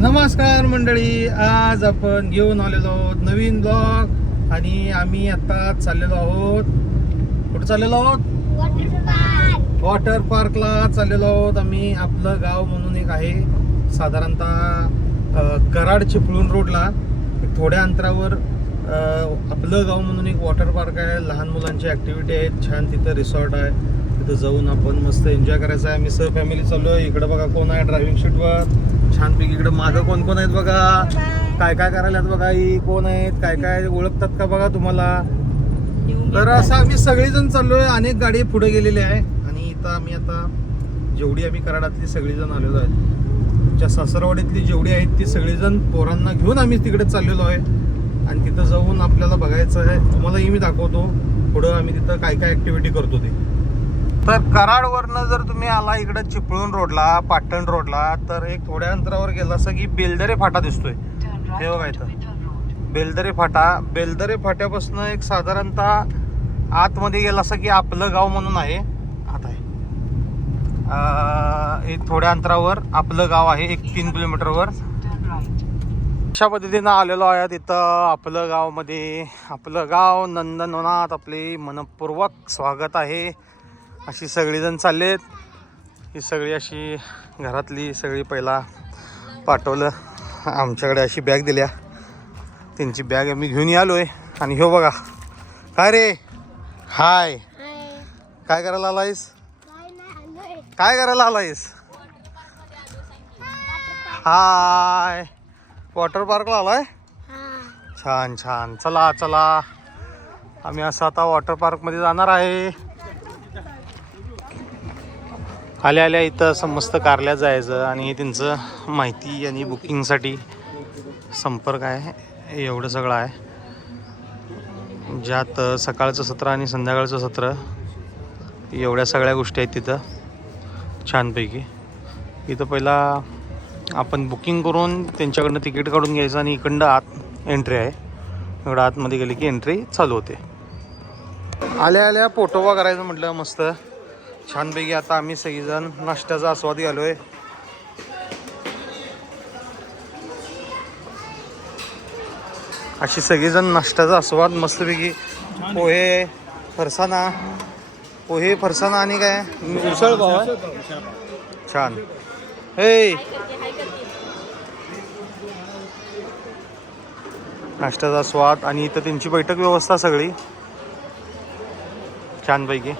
नमस्कार मंडळी, आज आपण घेऊन आलेलो आहोत नवीन ब्लॉग आणि आम्ही आता चाललेलो आहोत. कुठं चाललेलो आहोत? वॉटर पार्कला चाललेलो आहोत आम्ही. आपलं गाव म्हणून एक आहे, साधारणतः कराड चिपळूण रोडला थोड्या अंतरावर आपलं गाव म्हणून एक वॉटर पार्क आहे. लहान मुलांची ॲक्टिव्हिटी आहेत, छान तिथं रिसॉर्ट आहे. तिथं जाऊन आपण मस्त एन्जॉय करायचं आहे. आम्ही सह फॅमिली चाललो आहे. इकडं बघा कोण आहे ड्रायव्हिंग सीटवर, छानपैकी. इकडं मागं कोण कोण आहेत बघा, काय काय करायला बघा. ही कोण आहेत, काय काय ओळखतात का बघा तुम्हाला. तर असं आम्ही सगळेजण चाललोय. अनेक गाडी पुढे गेलेली आहे आणि इथं आम्ही आता जेवढी आम्ही कराडातली सगळीजण आलेलो आहेत, तुमच्या सासरवाडीतली जेवढी आहेत ती सगळीजण पोरांना घेऊन आम्ही तिकडे चाललेलो आहे. आणि तिथं जाऊन आपल्याला बघायचं आहे. तुम्हालाही मी दाखवतो पुढं आम्ही तिथं काय काय ॲक्टिव्हिटी करतो ते. तर कराडवरनं जर तुम्ही आला इकडं चिपळूण रोडला, पाटण रोडला, तर एक थोड्या अंतरावर गेला असं की बेलदरे फाटा दिसतोय. हे बघा इथं बेलदरे फाटा. बेलदरे फाट्यापासून एक साधारणतः आतमध्ये गेला असं की आपलं गाव म्हणून आहे. आता आहे एक थोड्या अंतरावर आपलं गाव आहे, एक 3 किलोमीटरवर. अशा पद्धतीनं आलेलो आहे तिथं आपलं गावमध्ये. आपलं गाव नंदनवनात आपले मनपूर्वक स्वागत आहे. अशी सगळीजण चाललेत. ही सगळी अशी घरातली सगळी पहिला पाठवलं, आमच्याकडे अशी बॅग दिल्या. त्यांची बॅग आम्ही घेऊन आलो आहे. आणि हो बघा, काय रे, हाय, काय करायला आलायस? काय करायला आलायस? हाय, वॉटर पार्कला आलाय? छान छान. चला चला, आम्ही असं आता वॉटर पार्कमध्ये जाणार आहे. आल्या आल्या इथं असं मस्त कारल्यात जायचं आणि त्यांचं माहिती आणि बुकिंगसाठी संपर्क आहे. एवढं सगळं आहे, ज्यात सकाळचं सत्र आणि संध्याकाळचं सत्र एवढ्या सगळ्या गोष्टी आहेत तिथं छानपैकी. इथं पहिला आपण बुकिंग करून त्यांच्याकडनं तिकीट काढून घ्यायचं आणि इकडनं आत एंट्री आहे. एवढं आतमध्ये गेले की एंट्री चालू होते. आल्या आल्या पोटोबा करायचं म्हटलं मस्त छानपैकी. आता आम्ही सगळीजण नाश्त्याचा आस्वाद घ्यालो आहे. अशी सगळीजण नाश्त्याचा आस्वाद मस्तपैकी. पोहे फरसाणा आणि काय उसळ पाव आहे. छान. हे नाश्त्याचा स्वाद आणि इथं त्यांची बैठक व्यवस्था सगळी छानपैकी.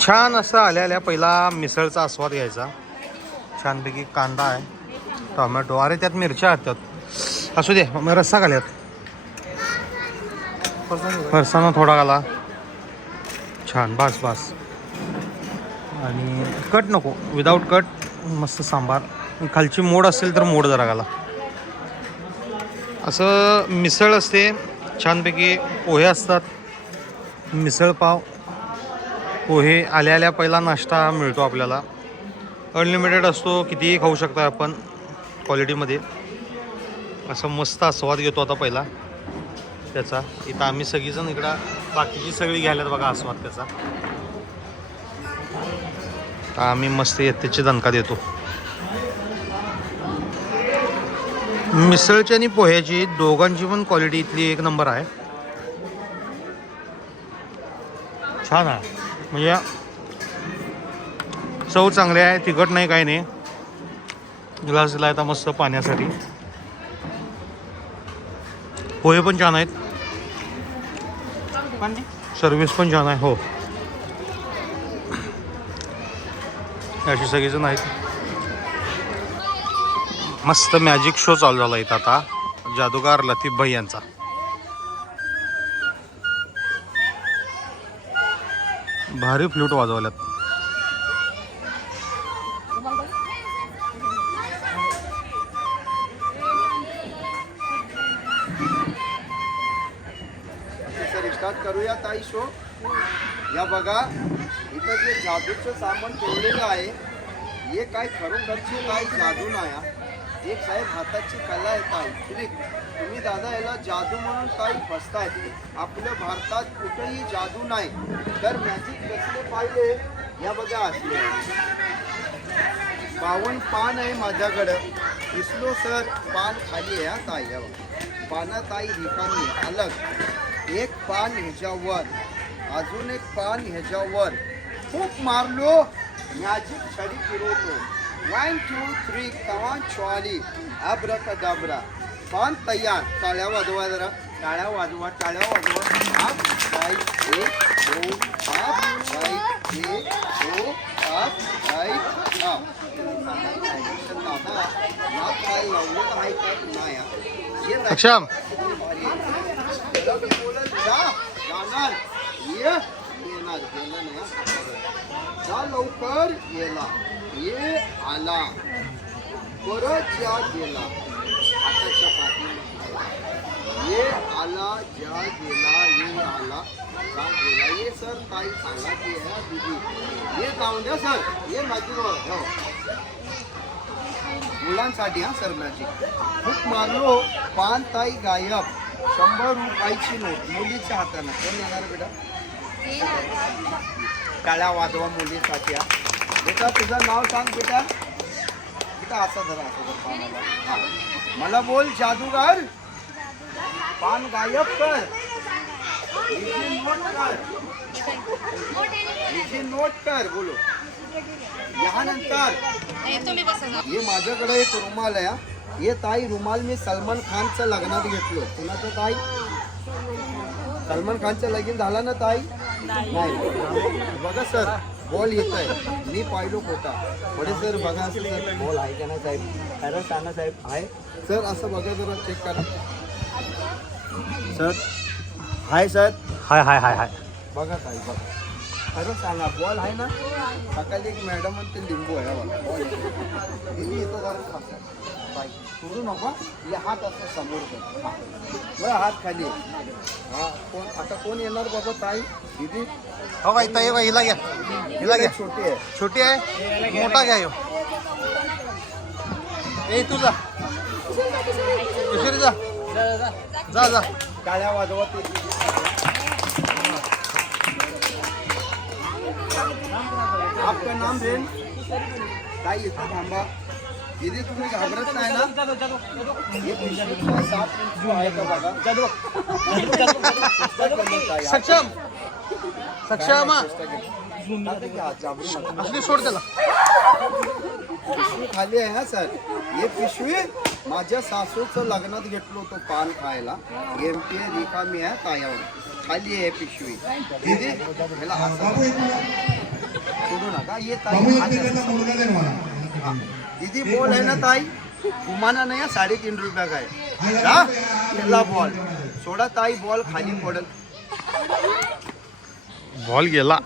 छान असं आल्या आल्या पहिला मिसळचा आस्वाद घ्यायचा. छानपैकी कांदा आहे, टोमॅटो, अरे त्यात मिरच्या आहेत त्यात. असू दे, मग रस्सा घाल्यात. फरसाणा थोडा घाला. छान, बास बास. आणि कट नको, विदाऊट कट. मस्त सांबार. खालची मोड असेल तर मोड जरा घाला. असं मिसळ असते छानपैकी. पोहे असतात, मिसळ पाव, पोहे. आल्या आल्या पहिला नाश्ता मिळतो आपल्याला. अनलिमिटेड असतो, कितीही खाऊ शकता आपण क्वालिटीमध्ये. असं मस्त आस्वाद घेतो आता पहिला त्याचा. इथं आम्ही सगळीजण इकडं बाकीची सगळी घ्यायला बघा आस्वाद त्याचा. आम्ही मस्त त्याची दणका देतो. मिसळची आणि पोह्याची दोघांची पण क्वालिटी इथली एक नंबर आहे. छान आहे, म्हणजे चव चांगली आहे, तिखट नाही, काही नाही. ग्लास दिला आता मस्त पाण्यासाठी. पोहे पण छान आहेत, सर्विस पण छान आहे. हो, अशी सगळीजण आहेत. मस्त मॅजिक शो चालू झाला इथं आता, जादूगार लतीफ भाई यांचा. भारी फ्लूट वाजवल्यात. स्टार्ट करूया ताई शो. या बघा, इथं जे जादूचं सामान ठेवलेलं आहे हे काय खरोखरची काय जादू नाही. एक साहेब हाताची कला आहे ताई. तुम्ही दादा याला जादू म्हणून काही फसतायत. आपल्या भारतात कुठेही जादू नाही. तर मॅजिक कसले पाहिले या बघा असले 52 पान आहे माझ्याकडं. दिसलो सर पान खाली आहे हा ताई. या बघा पानं ताई रिकामी अलग. एक पान ह्याच्यावर अजून एक पान ह्याच्यावर खूप मारलो मॅजिक छडी फिरवतो 1 2 3 कमान चॉली अब्राकडाब्रा पान तयार. टाळ्या वाजवा जरा टाळ्या वाजवा टाळ्या वाजवा. आप राईट 1 2 आप राईट 1 2 आप राईट आप. काय लावलं आहे काय नाही सक्षम जाणार ये येणार गेलं नाही जा लवकर गेला ये आला परत या गेला आताच्या पाठी ये आला ज्या गेला ये आला जा गेला. ये सर काही सांगा की आहे दीदी ये जाऊन द्या सर ये माझी हो मुलांसाठी हा सर मॅजिक. खूप मारलो पान ताई गायब 100 रुपयाची नोट मुलीच्या हाताने. कोण येणार बेटा टाळ्या वाजवा मुलीसाठी. हा बेटा तुझं नाव सांग बेटा. बेटा असं धरा असं धर पानाला. हा मला बोल जादूगार पान गायब कर. हिची नोट कर हिची नोट कर बोलो. यानंतर हे माझ्याकडे एक रुमाल आहे. हे ताई रुमाल मी सलमान खानचं लग्नात घेतलो. कुणाचं ताई सलमान खानचं लगीन झालं ना ताई. नाही बघा सर बॉल येत आहे मी पाहिलो खोटा बडे सर बघा असं सर बॉल आहे का नाही साहेब खरं सांगा साहेब आहे सर असं बघा जरा चेक करा सर. हाय सर हाय हाय हाय हाय बघा ताई बघा खरं सांगा बॉल आहे ना. सकाळी एक मॅडम आणि ते लिंबू आहे बघा बॉल येतो जरा ताई सोडू नका. या हात असं समोर कर बरं हात खाली. हा कोण आता कोण येणार बाबा ताई दीदी. हो बाई ताई बाई हिला घ्या हिला घ्या. छोटी आहे छोटी आहे मोठा घ्या ह्यो. ए तुझा तुझी जा जा जा टाळ्या वाजवा ते. आपका नाम बेन ताई इथं थांबा. दीदी तुम्ही घाबरत नाही ना. हे पिशवीतला 7 इंच आहे का बघा. सक्षम सक्षम पिशवी असली सोड त्याला. खाली आहे हा सर. हे पिशवी माझ्या सासूचं लग्नात घेतलो होतो पान खायला. एमटी रिकामी आहे तायावर खाली आहे पिशवी. दीदी ह्याला असं सोडू नका. ये ताई दीदी बॉल आहे ना ताई घुमाना नाही 3.5 रुपया काय हा ह्याला बॉल सोडा ताई बॉल खाली पडल. बॉल गेला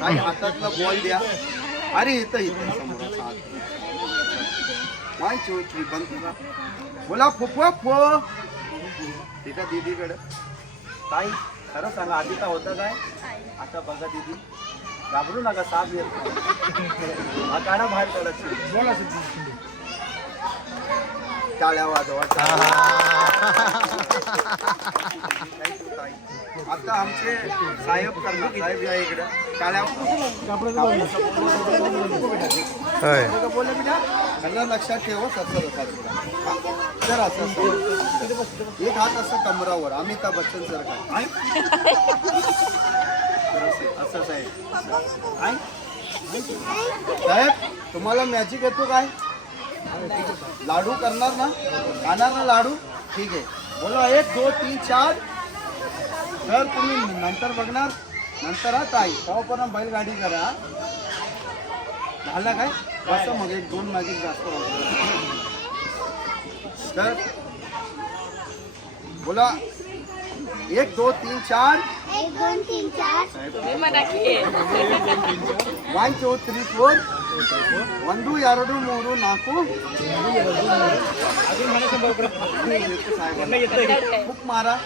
ताई हातातला बॉल द्या. अरे इथं इथं समोर 1 2 3 बंद करा. बोला फुफा फो ठीक आहे दीदीकडे. ताई खरं सांगा आधी का होतं काय आता बघा दीदी घाबरू नका साप येत हा काढा बाहेर काढायची बोल असेल. टाळ्या वाजवा. आता आमचे साहेब करणार साहेब या इकडे टाळ्या बोला बेटा सगळं लक्षात ठेवा. सत्तर सर असं एक हात असं कमरावर अमिताभ बच्चन सर का असं साहेब साहेब तुम्हाला मॅजिक येतो काय लाडू करणार ना खाणार ना लाडू ठीक आहे. बोला 1 2 3 4 सर तुम्ही नंतर बघणार नंतर हा ताई तेव्हापर्यंत बैलगाडी करा झालं काय बस मग 1-2 मॅजिक जास्त सर बोला 1 2 3 4 1 2 3 4 1 2 3 4 1 2 2 3 4 खूप मारा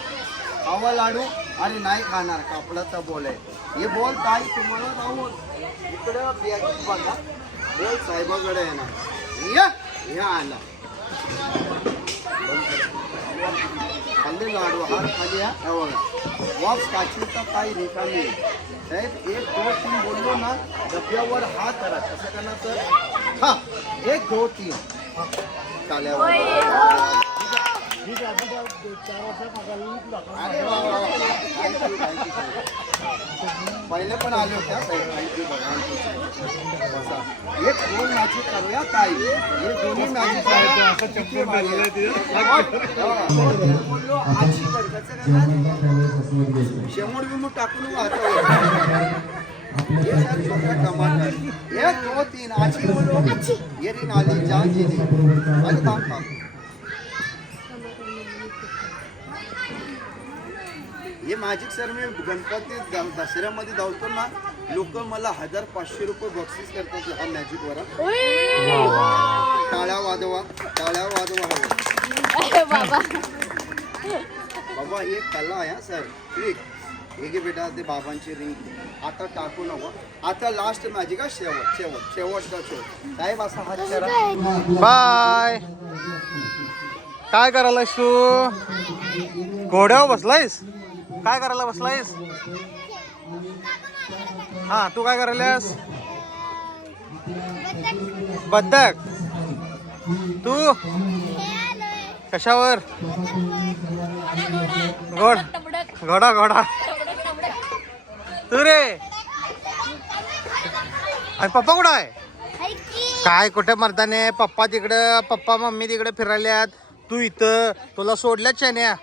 खावा लाडू. अरे नाही खाणार कापडाचा बॉल आहे. हे बॉल काय तुम्हाला राहून इकडं बॅग बघा बॉल साहेबाकडे आहे ना. या आला खाल्ले लाडू हार खाली हा हे बघा बॉक्स काचेचा ताई रिकामी साहेब 1 2 3 बोललो ना डब्यावर हात करा कसं करणार तर हा 1 2 3 टाळ्यावर अरे वा वा वा. Thank you. पहिले पण आले होत्या बसा. एक दोन मॅजिक करूया ताई हे दोन्ही मॅजिक शेमूड बिमूड टाकून टमाटर 1 2 3 आजी बोलो ये रे नाली जान गेली आणि थांब थांब हे मॅजिक सर मी गणपती दसऱ्यामध्ये धावतो ना लोक मला 1500 रुपये बक्षीस करतात ह्या मॅजिकवर टाळ्या वाजवा बाबा एक कला आहे सर ट्रिक हे घे बेटा ते बाबांची रिंग आता टाकू नको आता लास्ट मॅजिक आहे शेवटचा शो साहेब असा हात करा बाय. काय करायलास तू? घोड्यावर बसलायस? काय करायला बसलायस? हा तू काय करायलास? बदक. तू कशावर? घोडा तू रे आणि पप्पा कुठं आहे? काय कुठे मर्दाने? पप्पा तिकडं पप्पा मम्मी तिकडे फिरायल्यात तू इथं तुला सोडल्यात चॅन्या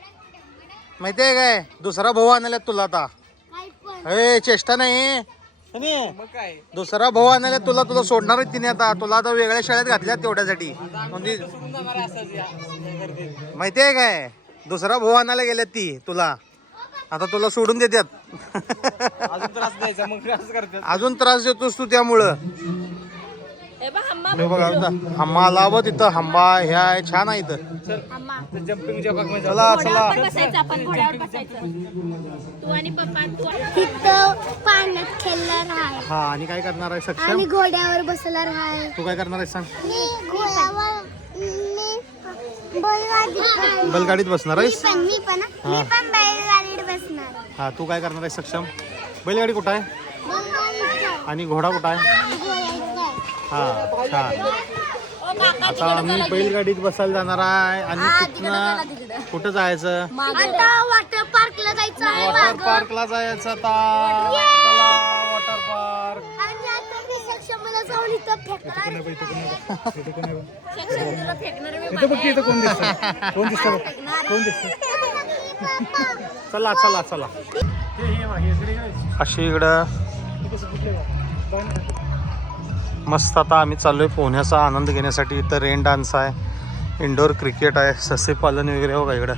माहितीये काय? दुसरा भाऊ आणायला तुला आता हे चेष्टा नाही दुसरा भाऊ आणायला तुला सोडणार तिने आता तुला आता वेगळ्या शाळेत घातल्यात तेवढ्यासाठी म्हणजे माहितीये काय? दुसरा भाऊ आणायला गेल्यात ती तुला आता तुला सोडून देतात अजून त्रास देतोस तू त्यामुळं बघा हम्मा आला बघ तिथं हंबा ह्या छान आहे इथं चला चला पाण्यात खेळणार आहे हा आणि काय करणार आहे आणि सक्षम? घोड्यावर बसणार आहे तू काय करणार आहे सांग? मी घोड्यावर बैलगाडीत बसणार आहेस? मी पण बैलगाडीत बसणार हा तू काय करणार आहे सक्षम? बैलगाडी कुठं आहे आणि घोडा कुठं आहे? हा छान आता आम्ही बैलगाडीत बसायला जाणार आहे आणि तिथनं कुठं जायचं? आता वॉटर पार्कला जायचं आहे वॉटर पार्कला जायचं आता चला वॉटर पार्क आणि आता मी सक्षमला जाऊन इथं फेकणार चला चला चला अशी इकडं मस्त आता आम्ही चाललोय पोहण्याचा आनंद घेण्यासाठी. इथं रेन डान्स आहे इंडोर क्रिकेट आहे ससे पालन वगैरे बघा इकडं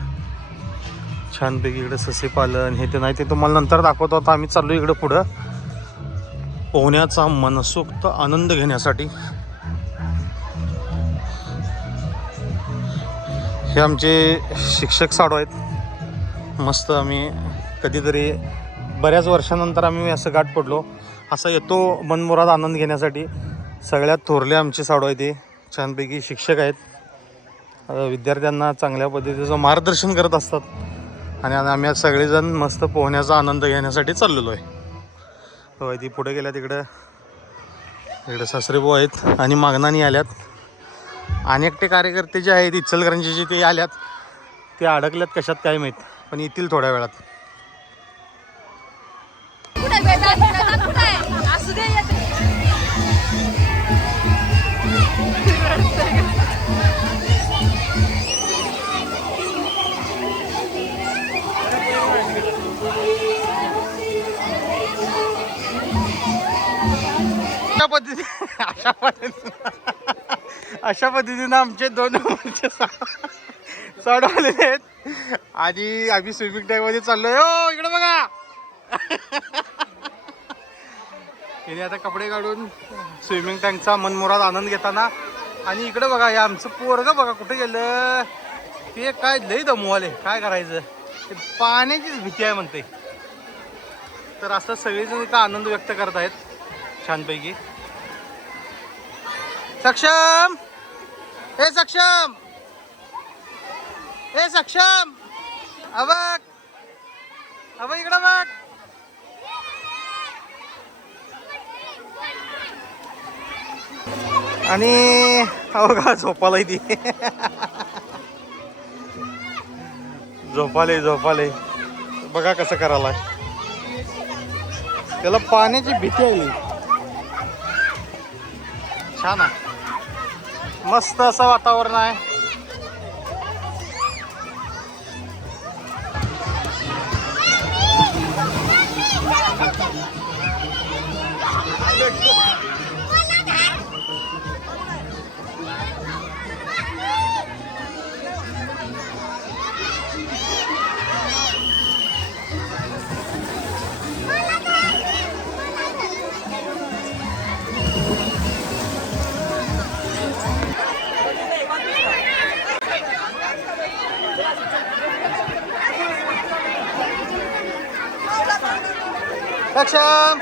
छानपैकी इकडं ससे पालन हे ते नाही ते तुम्हाला नंतर दाखवतो. आता आम्ही चाललो इकडं पुढं पोहण्याचा मनसोक्त आनंद घेण्यासाठी. हे आमचे शिक्षक साडू आहेत मस्त. आम्ही कधीतरी बऱ्याच वर्षानंतर आम्ही असं गाठ पडलो असं येतो मनमुराद आनंद घेण्यासाठी. सगळ्यात थोरले आमचे साडू आहेत ते छानपैकी शिक्षक आहेत विद्यार्थ्यांना चांगल्या पद्धतीचं मार्गदर्शन करत असतात आणि आम्ही आज सगळेजण मस्त पोहण्याचा आनंद घेण्यासाठी चाललेलो आहे. हो ती पुढे गेल्या तिकडे सासरेभाऊ आहेत आणि मागणानी आल्यात. आणि एकटे कार्यकर्ते जे आहेत इचलकरंजीचे ते आल्यात ते अडकल्यात कशात काय माहीत पण येतील थोड्या वेळात. अशा पद्धतीनं आमचे 2 नंबरचे साडू आलेले आहेत आणि आम्ही स्विमिंग टँक मध्ये चाललोय. हो इकडे बघा तिने आता कपडे काढून स्विमिंग टँकचा मनमुराद आनंद घेताना. आणि इकडे बघा हे आमचं पोरग बघा कुठे गेलं ते काय लई दमवाले काय करायचं ते पाण्याचीच भीती आहे म्हणते. तर असं सगळेजण इथं आनंद व्यक्त करत आहेत छानपैकी. सक्षम हे सक्षम ए सक्षम अबक अब इकडं बघ. आणि हो का झोपालाय ती. झोपाले बघा कसं करायला. त्याला पाण्याची भीती आली. छान आहे मस्त असं वातावरण आहे. सक्षम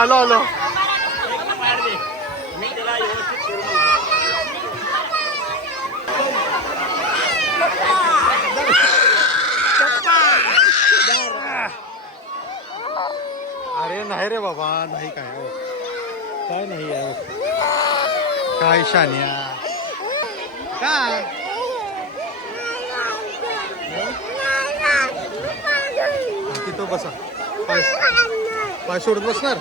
आलो आलो. अरे नाही रे बाबा नाही काय हो. काय नाही आहे काय शान्या काय तिथं बसा. पाय सोडत बसणार.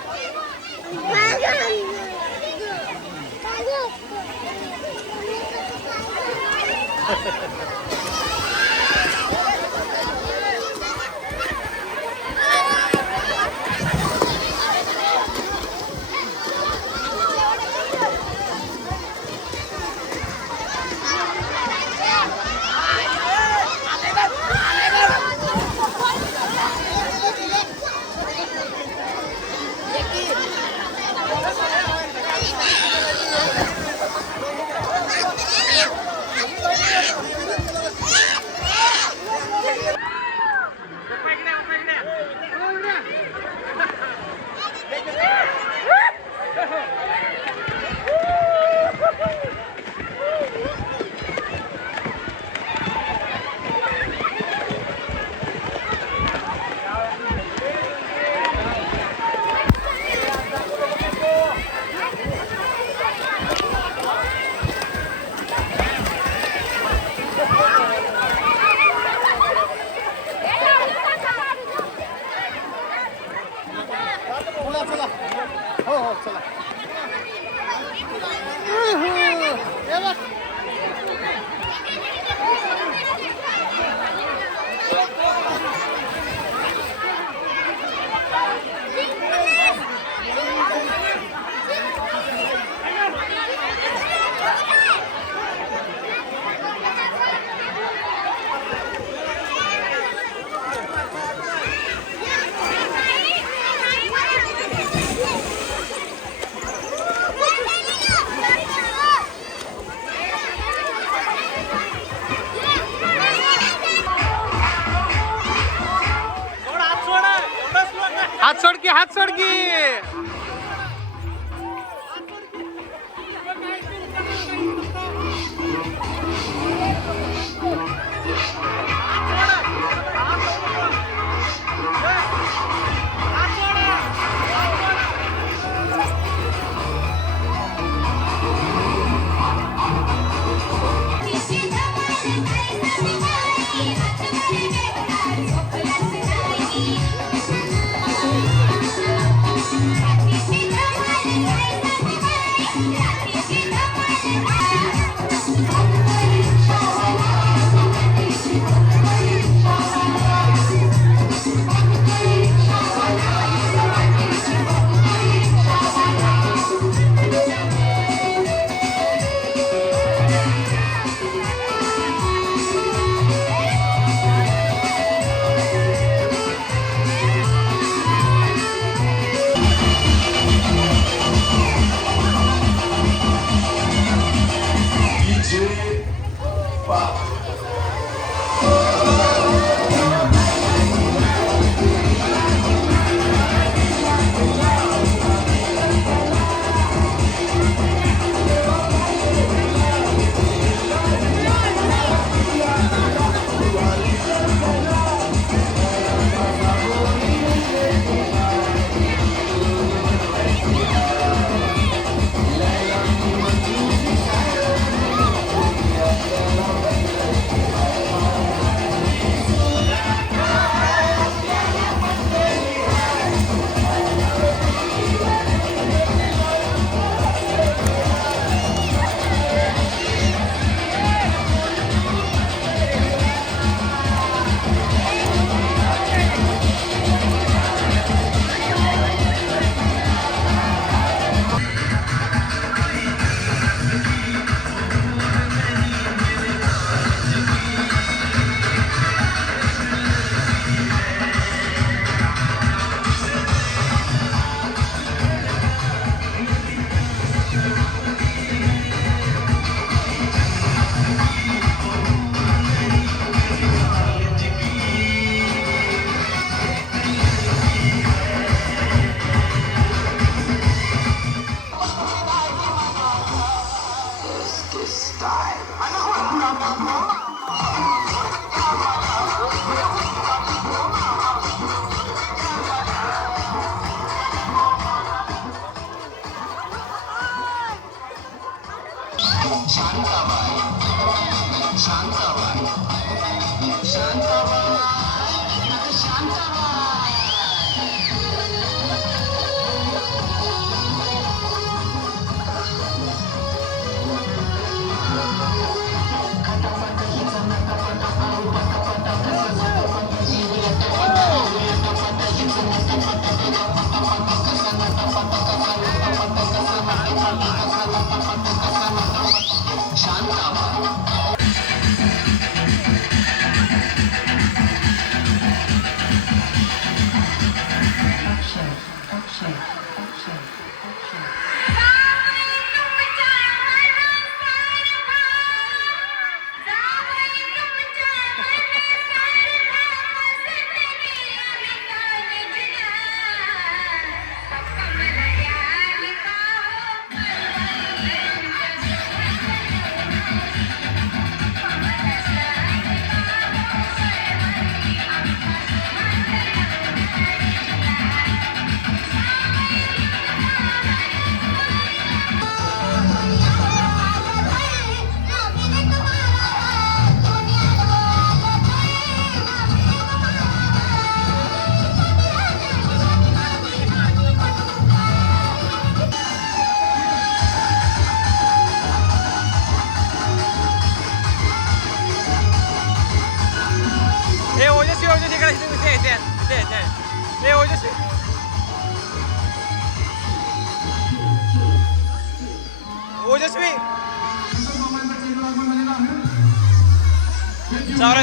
ओजस्वी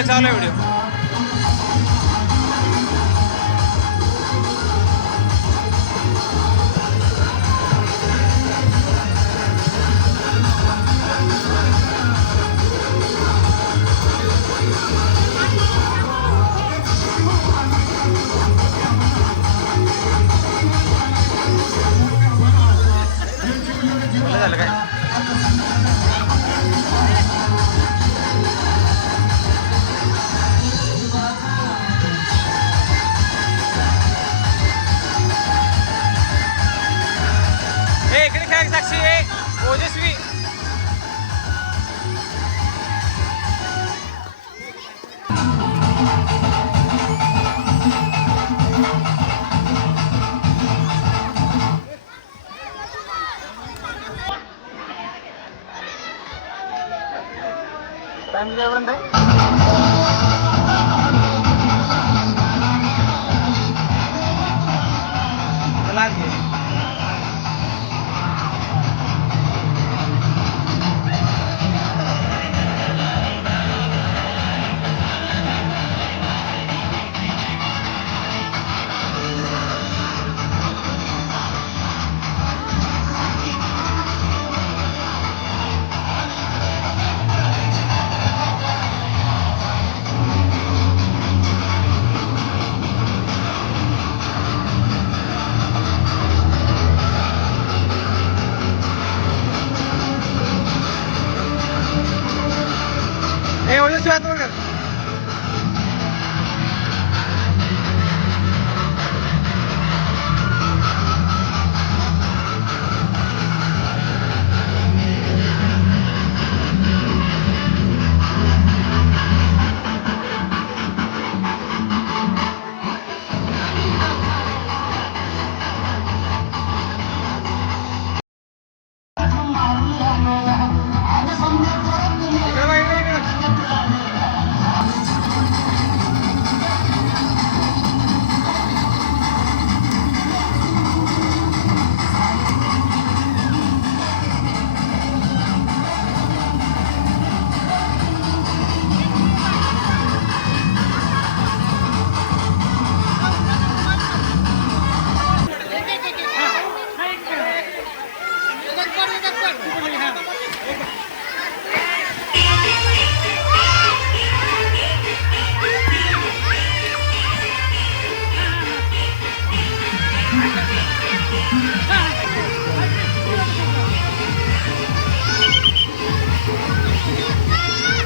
चालू आहे व्हिडिओ. झालं काय इकडे काय साक्षी आहे ओजस्वी. टाइम एवढं नाही ओजस्वी आता बघा.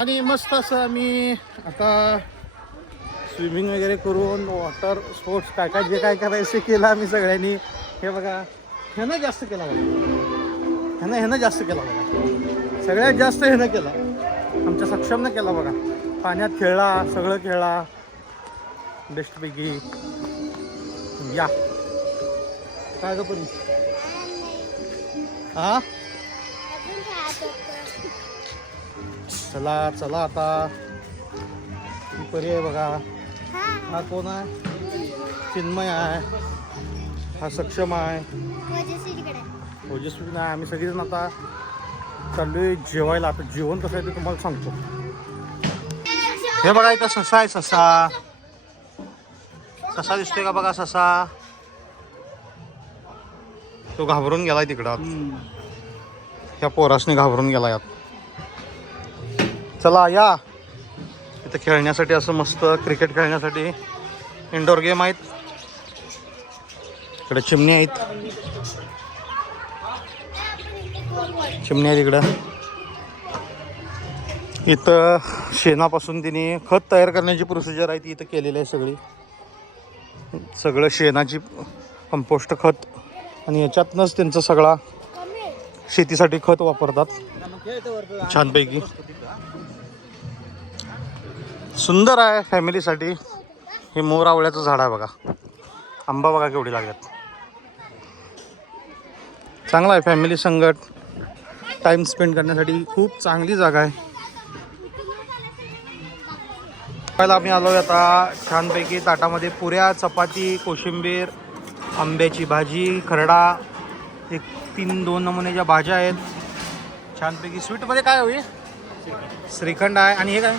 आणि मस्त असं आम्ही आता स्विमिंग वगैरे करून वॉटर स्पोर्ट्स काय काय जे काय करायचं केलं आम्ही सगळ्यांनी. हे बघा ह्यानं जास्त केला बघा, ह्यानं जास्त केला बघा, सगळ्यात जास्त ह्यानं केला, आमच्या सक्षमनं केला बघा. पाण्यात खेळला, सगळं खेळला बेस्टपैकी. या काय ग पण हा चला चला आता ही परी आहे बघा. हा कोण आहे? चिन्मय आहे, हा सक्षम आहे, ओजस्वी नाही. आम्ही सगळेजण आता चाललोय जेवायला. आता जेवण कसं आहे ते तुम्हाला सांगतो. हे बघा इथं ससा आहे, ससा ससा दिसतोय का बघा ससा. तो घाबरून गेलाय तिकडं, ह्या पोरासने घाबरून गेला यात. चला या इथं खेळण्यासाठी असं मस्त क्रिकेट खेळण्यासाठी इंडोर गेम आहेत. इकडे चिमण्या आहेत, चिमण्या आहेत इकडं. इथं शेणापासून तिने खत तयार करण्याची प्रोसिजर आहे ती इथं केलेली आहे सगळी. सगळं शेणाची कंपोस्ट खत आणि याच्यातनंच त्यांचं सगळा शेतीसाठी खत वापरतात. छानपैकी सुंदर आहे फॅमिलीसाठी. हे मोर आवळ्याचं झाड आहे बघा, आंबा बघा केवढी लागल्यात. चांगला आहे फॅमिली संगत टाईम स्पेंड करण्यासाठी खूप चांगली जागा आहे. पहिला आम्ही आलो आता छानपैकी ताटामध्ये पुऱ्या, चपाती, कोशिंबीर, आंब्याची भाजी, खरडा, एक 2 नमुन्याच्या भाज्या आहेत छानपैकी. स्वीटमध्ये काय होईल? श्रीखंड आहे आणि हे काय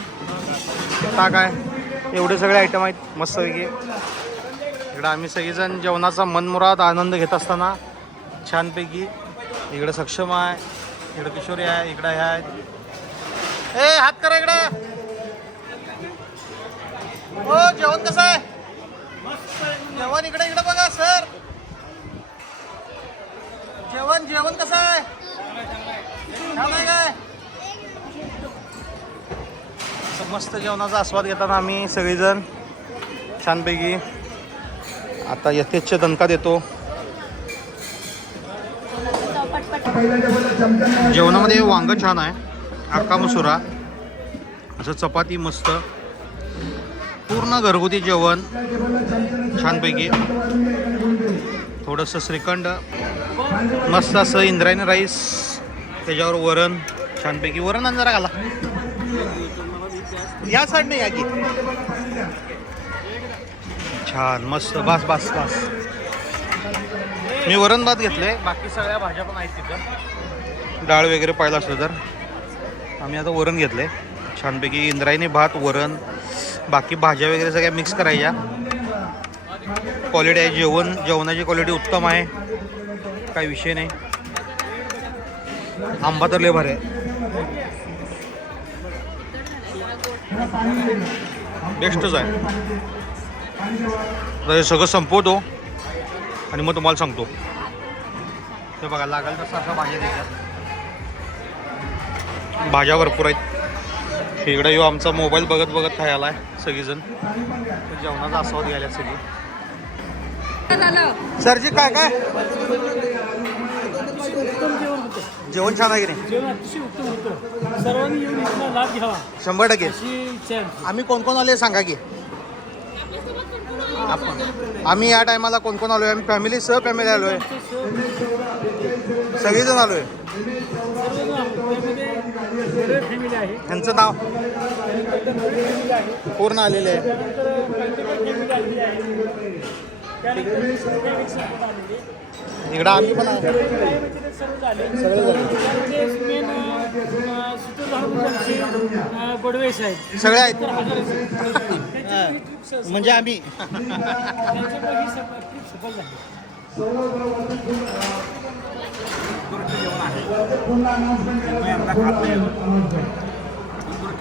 ताक आहे. एवढे सगळे आयटम आहेत मस्तपैकी. इकडं आम्ही सगळेजण जेवणाचा मनमुराद आनंद घेत असताना छानपैकी. इकडं सक्षम आहे, इकडं किशोरी आहे, इकडं ह्या आहेत. ए हात करा इकडं. हो जेवण कसं आहे? जेवण इकडे इकडे बघा सर. जेवण कसं आहे? छान आहे काय? मस्त जेवणाचा आस्वाद घेताना आम्ही सगळेजण छानपैकी. आता यथेच्छ दणका देतो. जेवणामध्ये वांग छान आहे, अक्का मसुरा, असं चपाती मस्त, पूर्ण घरगुती जेवण छानपैकी. थोडंसं श्रीखंड, मस्त असं इंद्रायणी राईस, त्याच्यावर वरण छानपैकी. वरण आणि जरा घाला या साईडने या की. छान मस्त. बस बस बस. मी वरण भात घेतले, बाकी सगळ्या भाज्या पण आहेत तिथं. डाळ वगैरे पाहिलं असलं तर आम्ही आता वरण घेतले छानपैकी. इंद्रायणी भात, वरण, बाकी भाज्या वगैरे सगळ्या मिक्स करायच्या. क्वालिटी आहे जेवणाची क्वालिटी उत्तम आहे, काही विषय नाही. आंबा तर लय भारी आहे, बेस्टच आहे. हे सगळं संपवतो आणि मग तुम्हाला सांगतो. ते बघा लागेल तसं असं भाज्या देतात, भाज्या भरपूर आहेत. इकडे येऊ आमचा मोबाईल बघत बघत खायला आहे सगळीजण. जेवणाचा आस्वाद घ्यायला सगळी. सरजी काय काय जेवण छान आहे की नाही? जेवण अतिशय उत्तम होतं. सर्वांनी येऊन इथला लाभ घ्यावा 100%. अशी इच्छा आहे. आम्ही कोण कोण आले सांगा की. आम्ही या टायमाला कोण कोण आलोय? आम्ही फॅमिली फॅमिली आलोय, सगळेजण आलोय. फॅमिली आहे, ह्यांचं नाव पूर्ण आलेले आहे. इकडं आम्ही पण आहे. गोडवेश आहेत, सगळे आहेत म्हणजे आम्ही. सफल झाली.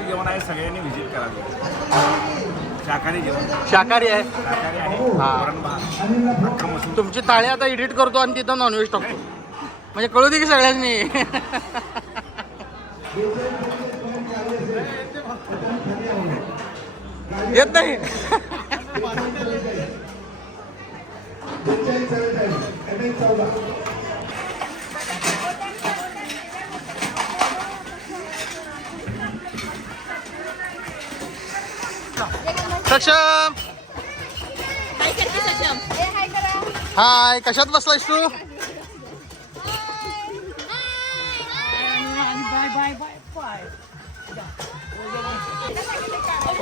जेवण आहे, सगळ्यांनी व्हिजिट करावी. शाकाहारी जेवण, शाकाहारी आहे. शाकाहारी आहे. हा. वरण भात, अख्खा मसूर. तुमची ताळे आता एडिट करतो आणि तिथं नॉनव्हेज टाकतो, म्हणजे कळू दे की सगळ्यांनी. येत नाही. सक्षम, हाय, कशात बसलायस तू?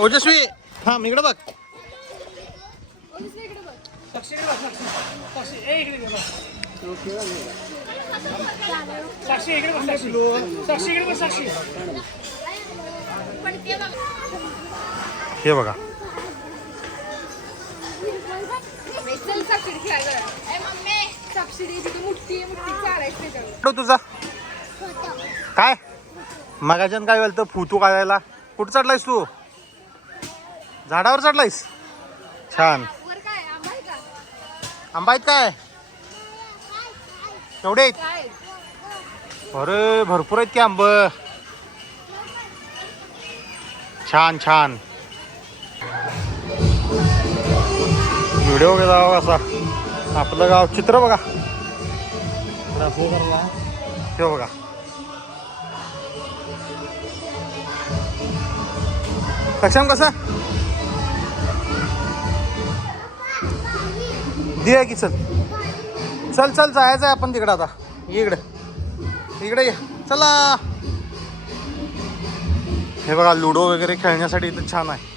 ओजस्वी थांब, इकडे बघ. साक्षी इकडे बघ, साक्षी ए इकडे बघ. साक्षी इकडे बघ, साक्षी साक्षी इकडे बघ, साक्षी. हे बघा, तुझा काय मगाच्यान काय वेळ तर फुतू काढायला कुठं चढलायस तू? झाडावर चढलायस? छान. आंबा आहेत काय? केवढे आहेत? अरे भरपूर आहेत की आंब. छान छान. व्हिडिओ गेला असा आपलं गाव चित्र बघा. ते बघा, सक्षम कसं दे की. चल चल चल, जायचं आहे आपण तिकडं. आता इकडे इकडे ये, चला. हे बघा, लुडो वगैरे खेळण्यासाठी इथं छान आहे.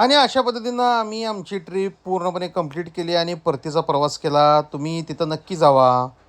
आणि अशा पद्धतीनं आम्ही आमची ट्रिप पूर्णपणे कंप्लीट केली आणि परतीचा प्रवास केला. तुम्ही तिथं नक्की जावा.